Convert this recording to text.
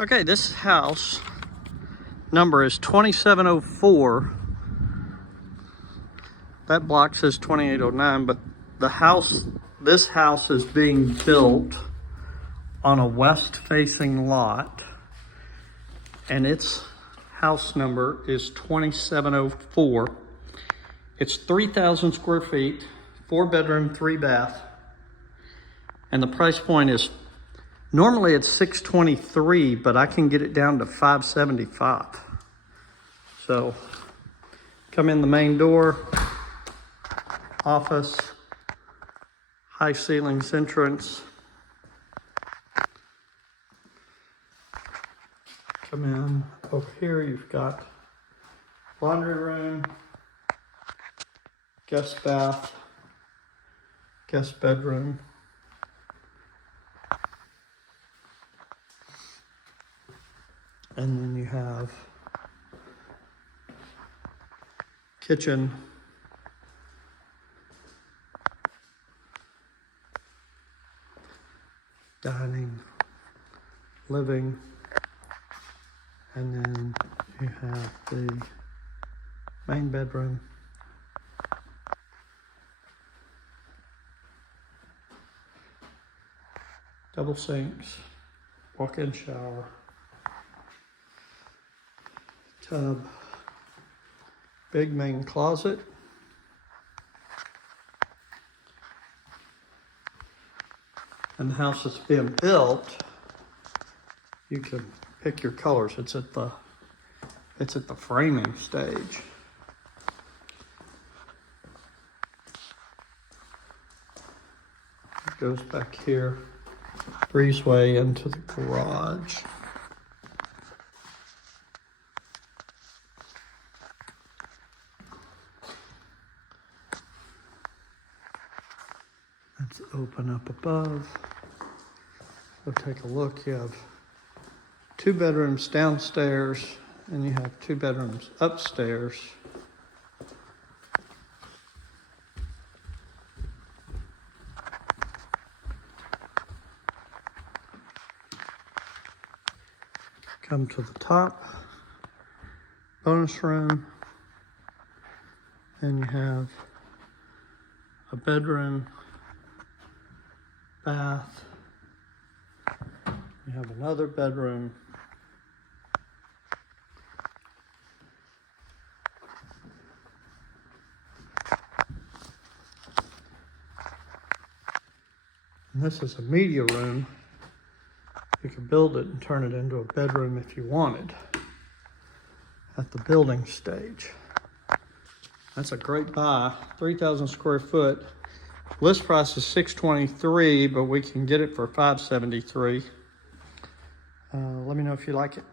Okay, this house number is 2704. That block says 2809, but this house is being built on a west-facing lot, and its house number is 2704. It's 3,000 square feet, 4-bedroom, 3-bath, and the price point is, normally it's $623, but I can get it down to $575. So come in the main door, office, high ceilings entrance. Come in over here, you've got laundry room, guest bath, guest bedroom. And then you have kitchen, dining, living, and then you have the main bedroom, double sinks, walk-in shower, tub, big main closet, and the house that's being built, you can pick your colors. It's at the framing stage. It goes back here, breezeway into the garage. Let's open up above. So take a look. You have 2 bedrooms downstairs, and you have 2 bedrooms upstairs. Come to the top, bonus room, and you have a bedroom, bath. You have another bedroom, and this is a media room. You could build it and turn it into a bedroom if you wanted at the building stage. That's a great buy, 3,000 square foot. List price is $623, but we can get it for $573. Let me know if you like it.